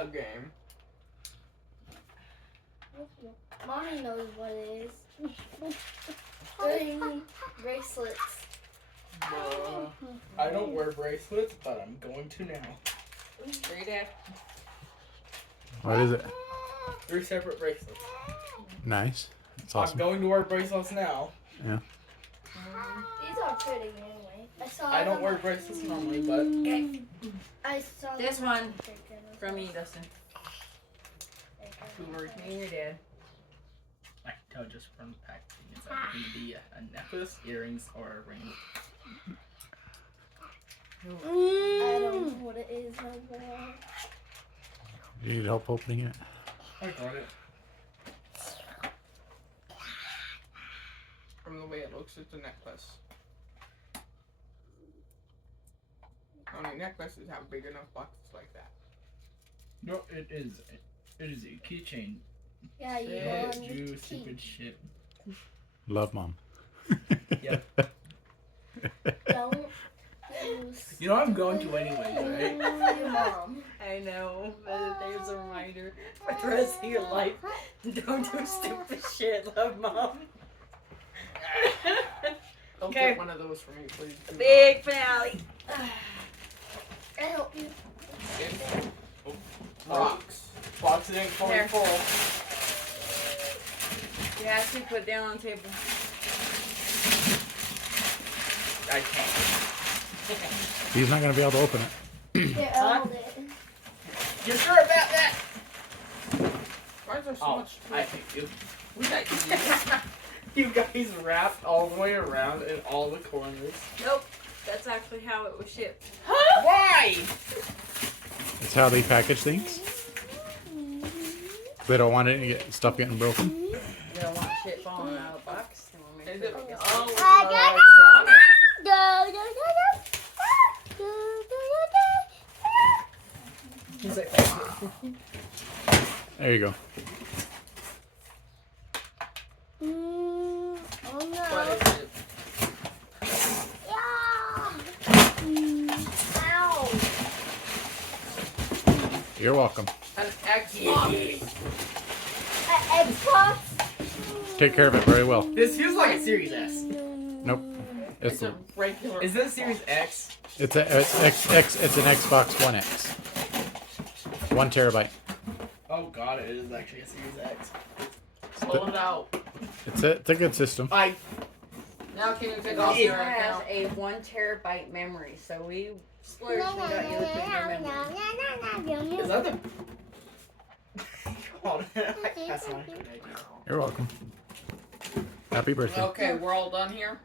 a game. Mommy knows what it is. Wearing bracelets. I don't wear bracelets, but I'm going to now. Read it. What is it? 3 separate bracelets. Nice. That's I'm awesome. going to wear bracelets now. Yeah. These are pretty anyway. I don't wear bracelets normally, but I saw This them one on Instagram. From me, Dustin. Who were me and your dad. I can tell just from the packaging it's either going to be a necklace, earrings, or a ring. I don't know what it is no more. Do you need help opening it? I got it. From the way it looks, it's a necklace. Only necklaces have big enough boxes like that. No, it is. It is a keychain. Yeah, you Say want you to stupid shit. Love, Mom. Yep. Don't use. You know I'm going to anyways, right? Your mom. I know, but there's a reminder for the rest of your life. Don't do stupid shit, love mom. Don't Okay. get one of those for me, please. Do not. Big finale. I help you. Rocks. Box it in There. full. You have to put it down on the table. I can't. He's not going to be able to open it. Here, I'll hold it. You're sure about that? Why is there so Oh, much? I think you guys wrapped all the way around in all the corners. Nope, that's actually how it was shipped. Why? That's how they package things. They don't want any stuff getting broken. You don't want shit falling out of the box. They want to Is make it sure it gets all out. electronic? He's like, There you go. Oh what no. is it? Ow. You're welcome. An Xbox. Xbox? Take care of it very well. This feels like a Series S. Nope. It's a regular. Is this Series X? It's an Xbox One X. 1 terabyte. Oh god, it is actually a Series X. Pull it out. It's a good system. Now can you pick off your has a 1 terabyte memory, so we splurged and got you the bigger memory. Is that the? Hold on. That's not a good idea. You're welcome. Happy birthday. Okay, we're all done here.